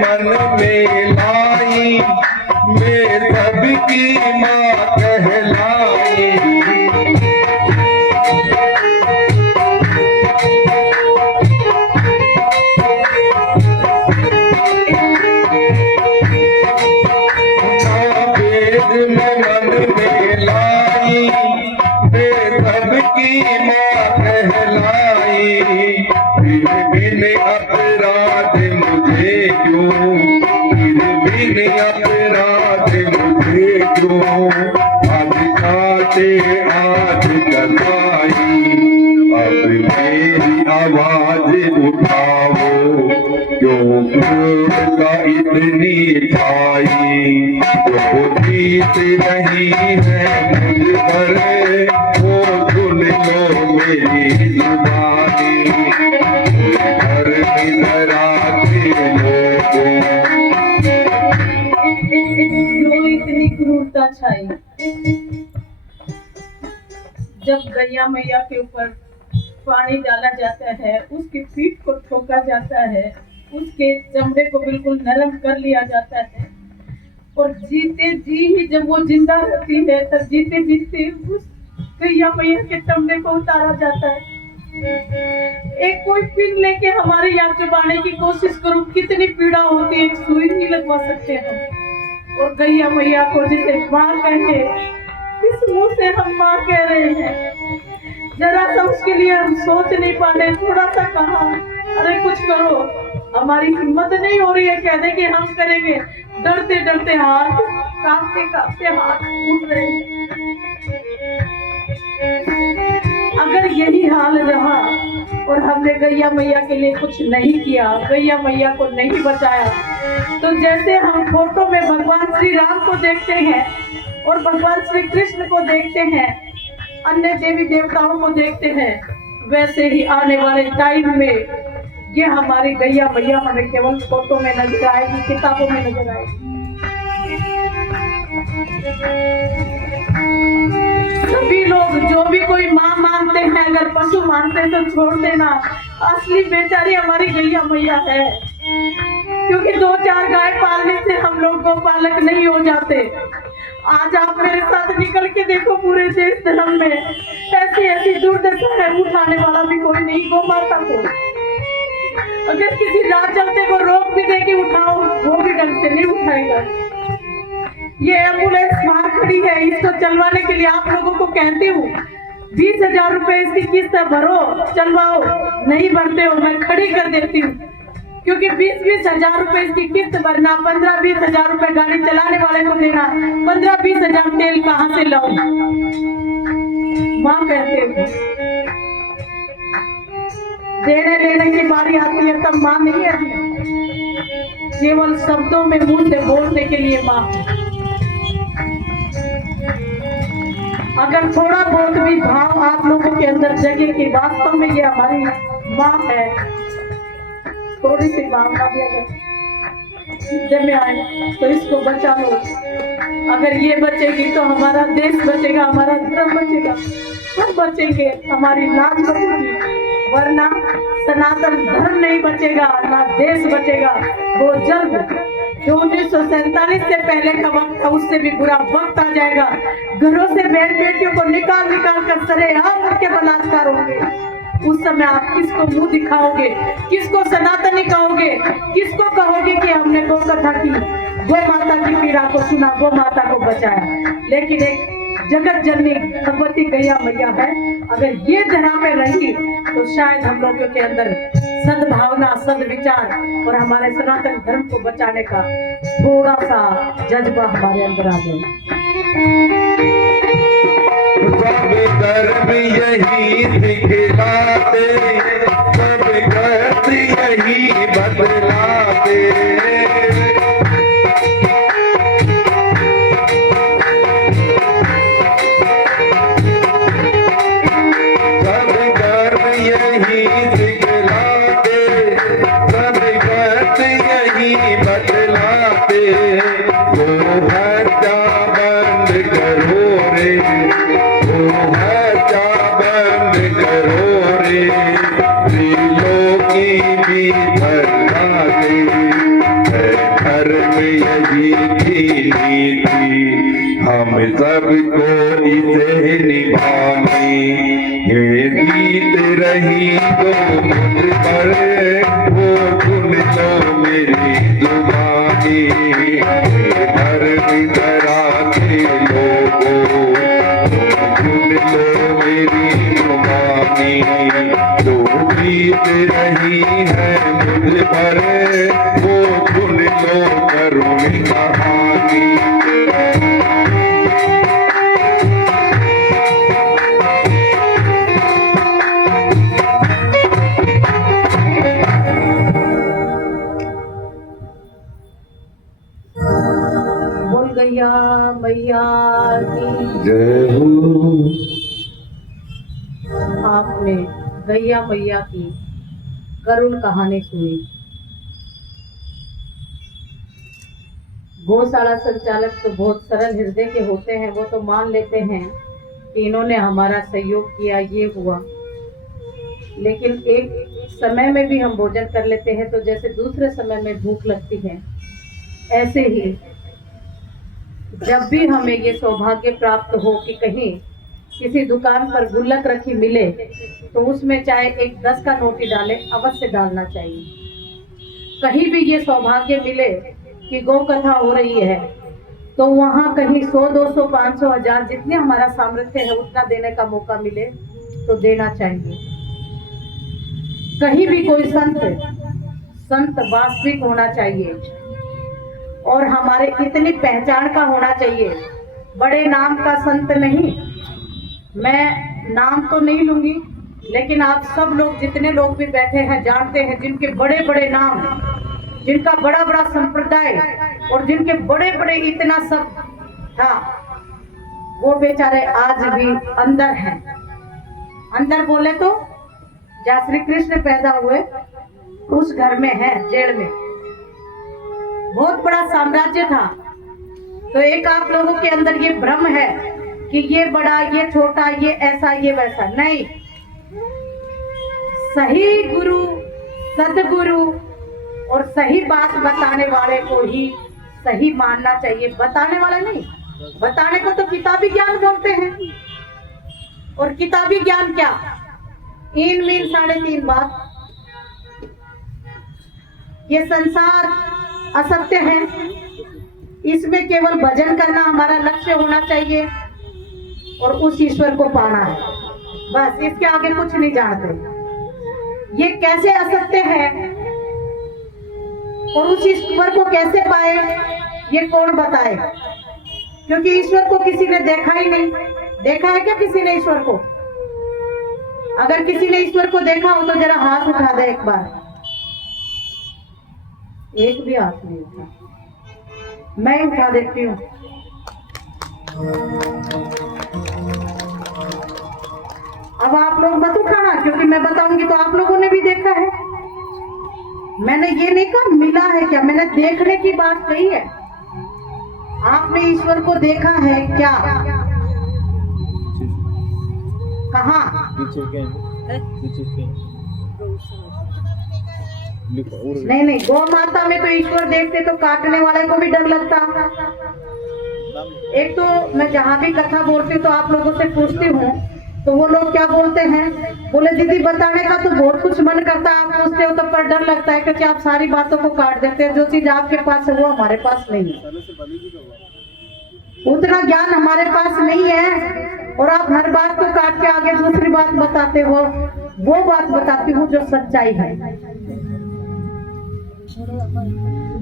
मन में लाई, मैं सबकी माँ कहलाई। मैं मन में लाई, मैं सबकी माँ कहलाई। फिर बिन अपराध मुझे क्यों, फिर बिन अपराध मुझे क्यों, आज काटे आज कसाई। अब मेरी आवाज उठाओ, क्यों क्रोध का इतनी छाई। जो जीत नहीं है मुझ पर, वो सुन लो मेरी जुबानी। घर में डराते लोगों, क्यों इतनी क्रूरता छाई। जब गैया मैया के ऊपर पानी डाला जाता है, उसकी पीठ को ठोका जाता है, उसके चमड़े को बिल्कुल नरम कर लिया जाता है, और जीते जी ही जब वो जिंदा रहती है, तब जीते जीते उस गैया मैया के चमड़े को उतारा जाता है। एक कोई पिन लेके हमारे यहाँ चुबाने की कोशिश करो, कितनी पीड़ा होती है, एक सुई नहीं लगवा सकते हम। और गैया मैया को जिसे माँ कहे, किस मुंह से हम माँ कह रहे हैं। जरा सा उसके लिए हम सोच नहीं पा रहे, थोड़ा सा कहा अरे कुछ करो, हमारी हिम्मत नहीं हो रही है कहने की हम करेंगे। डरते डरते हाथ कांपते कांपते हाथ उठ रहे हैं। अगर यही हाल रहा और हमने गैया मैया के लिए कुछ नहीं किया, गैया मैया को नहीं बचाया, तो जैसे हम फोटो में भगवान श्री राम को देखते हैं और भगवान श्री कृष्ण को देखते हैं, अन्य देवी देवताओं को देखते हैं, वैसे ही आने वाले टाइम में ये हमारी गैया मैया हमें केवल फोटो में नजर आएगी, किताबों में नजर आएगी। सभी लोग जो भी कोई माँ मानते हैं, अगर पशु मानते हैं तो छोड़ देना, असली बेचारी हमारी गैया मैया है। क्योंकि 2-4 गाय पालने से हम लोग गोपालक नहीं हो जाते। आज आप मेरे साथ निकल के देखो, पूरे देश धर्म में ऐसी ऐसी दुर्दशा है, उठाने वाला भी कोई नहीं गौ माता को। अगर किसी राह चलते को रोक भी दे कि उठाओ, वो भी ढंग से नहीं उठाएगा। ये एम्बुलेंस बाहर खड़ी है, इसको चलवाने के लिए आप लोगों को कहती हूँ 20,000 रुपए इसकी किस्त भरो, चलवाओ। नहीं भरते हो मैं खड़ी कर देती हूँ, क्योंकि 20-20 हजार रुपए इसकी किस्त भरना, 15-20 हजार रुपए गाड़ी चलाने वाले को देना, 15-20 हजार तेल कहाँ से लाऊं। माँ कहते हैं देने लेने की बारी आती है तब माँ नहीं आती, केवल शब्दों में मुंह से बोलने के लिए माँ। अगर थोड़ा बहुत भी भाव आप लोगों के अंदर जगे कि वास्तव में ये हमारी माँ है, थोड़ी सी भावना भी अगर जब में आए तो इसको बचा लो। अगर ये बचेगी तो हमारा देश बचेगा, हमारा धर्म बचेगा, सब बचेंगे, हमारी लाज बचेगी। वरना सनातन धर्म नहीं बचेगा, ना देश बचेगा। वो जल्द जो 1947 से पहले का वक्त था, उससे भी बुरा वक्त आ जाएगा। घरों से बहन बेटियों को निकाल निकाल कर सरेआम उनके बलात्कार होंगे। उस समय आप किसको मुंह दिखाओगे, किसको सनातनी कहोगे, किसको कहोगे कि हमने गौ कथा की, गौ माता की पीड़ा को सुना, गौ माता को बचाया। लेकिन एक जगत जननी भगवती गैया मैया है, अगर ये जगह में रही तो शायद हम लोगों के अंदर सद्भावना, सद्विचार और हमारे सनातन धर्म को बचाने का थोड़ा सा जज्बा हमारे अंदर आ जाए। सब धर्म यही सिखलाते, सब गत यही बदलाते। सब धर्म यही सिखलाते, सब गत यही बदलाते। वो हत्या बंद करो रे, हत्या बंद करो रे, त्रिलोकी भी धर्मा दे। धर्म यही की नीति, हम सबको इसे निभानी। ये गीत रही तो मुझ पर, वो सुन लो मेरी जुबानी। धर्म धरा के लोगों, सुन लो मेरी जुबानी। जो गीत रही है मुझ पर, वो सुन लो करुण कहानी। बोल गैया मैया की जय हो। आपने गैया मैया की करुण कहानी सुनी। गौशाला संचालक तो बहुत सरल हृदय के होते हैं, वो तो मान लेते हैं कि इन्होंने हमारा सहयोग किया, ये हुआ। लेकिन एक समय में भी हम भोजन कर लेते हैं तो जैसे दूसरे समय में भूख लगती है, ऐसे ही जब भी हमें ये सौभाग्य प्राप्त हो कि कहीं किसी दुकान पर गुल्लक रखी मिले तो उसमें चाहे एक 10 का नोट ही डाले, अवश्य डालना चाहिए। कहीं भी ये सौभाग्य मिले कि गौ कथा हो रही है तो वहाँ कहीं 100, 200, 500, 1000 जितने हमारा सामर्थ्य है उतना देने का मौका मिले तो देना चाहिए। कहीं भी कोई संत वास्तविक होना चाहिए और हमारे इतनी पहचान का होना चाहिए। बड़े नाम का संत नहीं, मैं नाम तो नहीं लूंगी, लेकिन आप सब लोग जितने लोग भी बैठे हैं जानते हैं जिनके बड़े बड़े नाम, जिनका बड़ा बड़ा संप्रदाय और जिनके बड़े बड़े इतना सब था, वो बेचारे आज भी अंदर हैं। अंदर बोले तो जहाँ श्री कृष्ण पैदा हुए उस घर में है, जेल में। बहुत बड़ा साम्राज्य था। तो एक आप लोगों के अंदर ये भ्रम है कि ये बड़ा, ये छोटा, ये ऐसा, ये वैसा। नहीं, सही गुरु, सदगुरु और सही बात बताने वाले को ही सही मानना चाहिए, बताने वाला नहीं। बताने को तो किताबी ज्ञान बोलते हैं, और किताबी ज्ञान क्या, 3 मील 3.5 बात। ये संसार असत्य है, इसमें केवल भजन करना हमारा लक्ष्य होना चाहिए और उस ईश्वर को पाना है, बस। इसके आगे कुछ नहीं जानते। ये कैसे असत्य है और उस ईश्वर को कैसे पाए, ये कौन बताए? क्योंकि ईश्वर को किसी ने देखा ही नहीं। देखा है क्या किसी ने ईश्वर को? अगर किसी ने ईश्वर को देखा हो तो जरा हाथ उठा दे एक बार। एक भी हाथ नहीं उठा, मैं उठा देती हूँ। अब आप लोग मत उठाना, क्योंकि मैं बताऊंगी तो आप लोगों ने भी देखा है। मैंने ये नहीं कहा मिला है क्या, मैंने देखने की बात कही है। आपने ईश्वर को देखा है क्या? कहाँ? नहीं, गौ माता में तो ईश्वर देखते तो काटने वाले को भी डर लगता। एक तो मैं जहाँ भी कथा बोलती हूँ तो आप लोगों से पूछती हूँ तो वो लोग क्या बोलते हैं, बोले दीदी बताने का तो बहुत कुछ मन करता है, आप पूछते हो तो पर डर लगता है क्योंकि आप सारी बातों को काट देते हैं। जो चीज आपके पास है वो हमारे पास नहीं है, उतना ज्ञान हमारे पास नहीं है, और आप हर बात को काट के आगे दूसरी बात बताते हो। वो बात बताती हूँ जो सच्चाई है।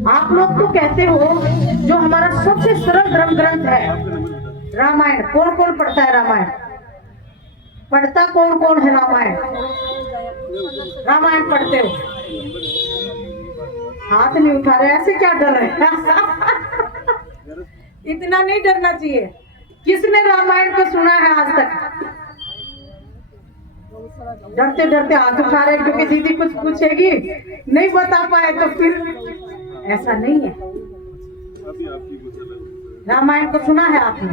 आप लोग तो कहते हो जो हमारा सबसे सरल धर्म ग्रंथ है रामायण, कौन कौन पढ़ता है रामायण? पढ़ता कौन कौन है रामायण? रामायण पढ़ते हो? हाथ नहीं उठा रहे, ऐसे क्या डर है? इतना नहीं डरना चाहिए। किसने रामायण को सुना है आज तक? डरते डरते हाथ उठा रहे क्योंकि दीदी कुछ पूछेगी, नहीं बता पाए तो फिर। ऐसा नहीं है। रामायण को सुना है आपने?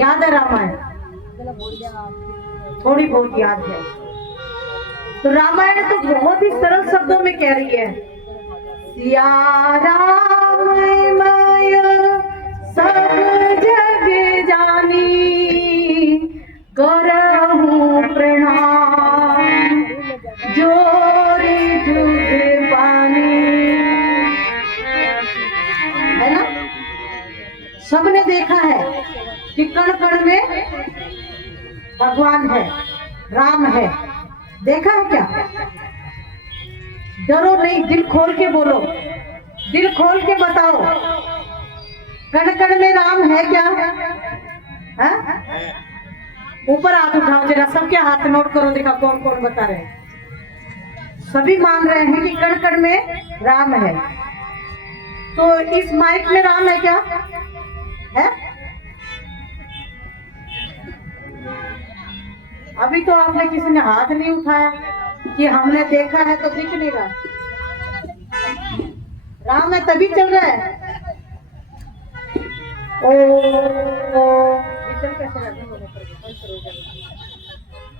याद है रामायण? थोड़ी बहुत याद है। तो रामायण तो बहुत ही सरल शब्दों में कह रही है, सिया राम सबने देखा है कि कण कण में भगवान है, राम है। देखा है क्या? डरो नहीं, दिल खोल के बोलो, दिल खोल के बताओ, कण कण में राम है क्या? हाँ? ऊपर हाथ उठाओ जरा, सबके हाथ नोट करो, देखा कौन कौन बता रहे हैं। सभी मान रहे हैं कि कण कण में राम है। तो इस माइक में राम है क्या? है? अभी तो आपने किसी ने हाथ नहीं उठाया कि हमने देखा है, तो दिख नहीं रहा। राम है तभी चल रहा है। ओ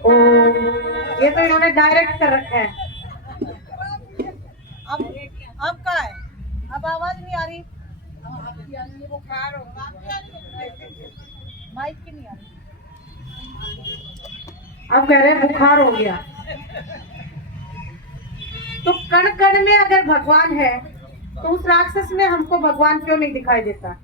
ओ, ये तो इन्होंने डायरेक्ट कर रखा है। अब क्या है? अब आवाज नहीं आ रही, माइक की नहीं आ रही। अब कह रहे हैं बुखार हो गया। तो कण कण में अगर भगवान है तो उस राक्षस में हमको भगवान क्यों नहीं दिखाई देता?